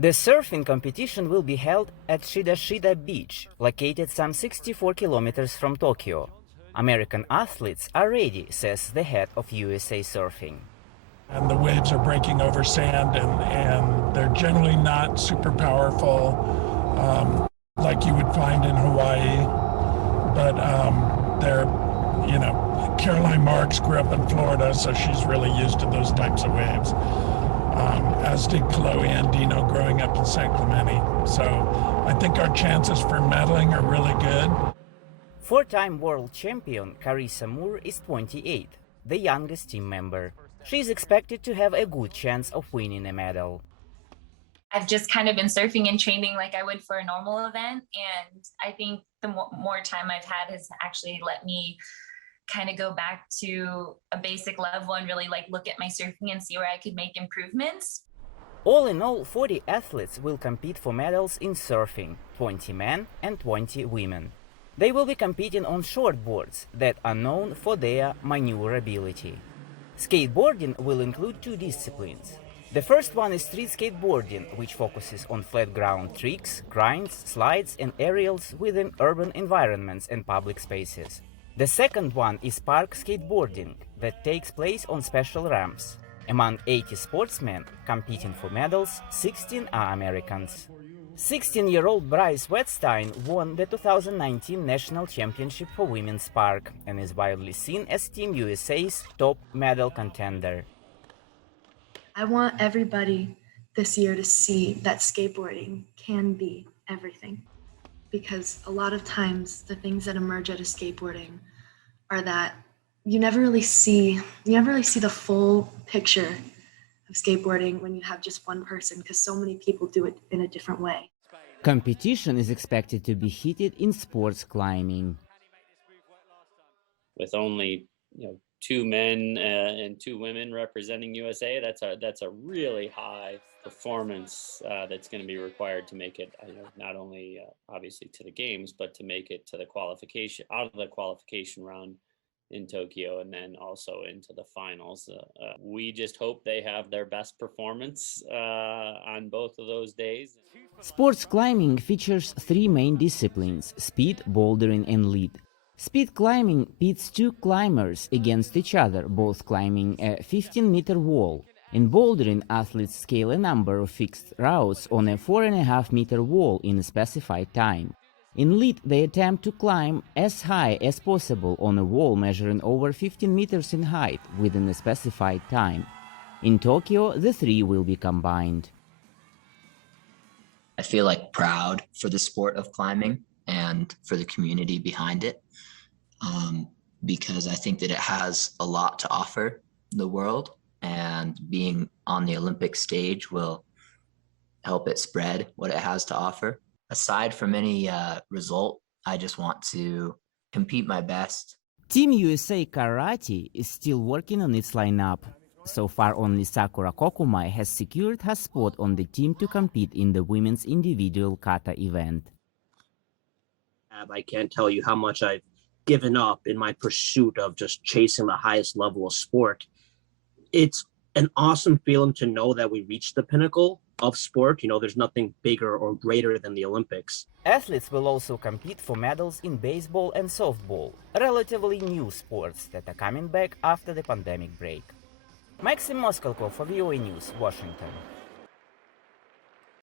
The surfing competition will be held at Shida Beach, located some 64 kilometers from Tokyo. American athletes are ready, says the head of USA Surfing. And the waves are breaking over sand, and they're generally not super powerful like you would find in Hawaii. But they're, Caroline Marks grew up in Florida, so she's really used to those types of waves, as did Chloe Andino growing up in San Clemente. So I think our chances for medaling are really good. Four-time world champion Carissa Moore is 28, the youngest team member. She is expected to have a good chance of winning a medal. I've just kind of been surfing and training like I would for a normal event. And I think the more time I've had has actually let me kind of go back to a basic level and really look at my surfing and see where I could make improvements. All in all, 40 athletes will compete for medals in surfing, 20 men and 20 women. They will be competing on shortboards that are known for their maneuverability. Skateboarding will include two disciplines. The first one is street skateboarding, which focuses on flat ground tricks, grinds, slides and aerials within urban environments and public spaces. The second one is park skateboarding, that takes place on special ramps. Among 80 sportsmen competing for medals, 16 are Americans. 16-year-old Bryce Wettstein won the 2019 National Championship for Women's Park and is widely seen as Team USA's top medal contender. I want everybody this year to see that skateboarding can be everything. Because a lot of times the things that emerge out of skateboarding are that you never really see the full picture of skateboarding when you have just one person, because so many people do it in a different way. Competition is expected to be heated in sports climbing. With only two men and two women representing USA, that's a really high performance that's going to be required to make it not only obviously to the games, but to make it to the qualification, out of the qualification round in Tokyo, and then also into the finals. We just hope they have their best performance on both of those days. Sports climbing features three main disciplines: speed, bouldering and lead. Speed climbing pits two climbers against each other, both climbing a 15-meter wall. In bouldering, athletes scale a number of fixed routes on a 4.5-meter wall in a specified time. In lead, they attempt to climb as high as possible on a wall measuring over 15 meters in height within a specified time. In Tokyo, the three will be combined. I feel proud for the sport of climbing and for the community behind it, because I think that it has a lot to offer the world, and being on the Olympic stage will help it spread what it has to offer. Aside from any result, I just want to compete my best. Team USA Karate is still working on its lineup. So far, only Sakura Kokumai has secured her spot on the team to compete in the women's individual kata event. I can't tell you how much I've given up in my pursuit of just chasing the highest level of sport. It's an awesome feeling to know that we reached the pinnacle of sport. There's nothing bigger or greater than the Olympics. Athletes will also compete for medals in baseball and softball, relatively new sports that are coming back after the pandemic break. Maxim Moskalkov for VOA News, Washington.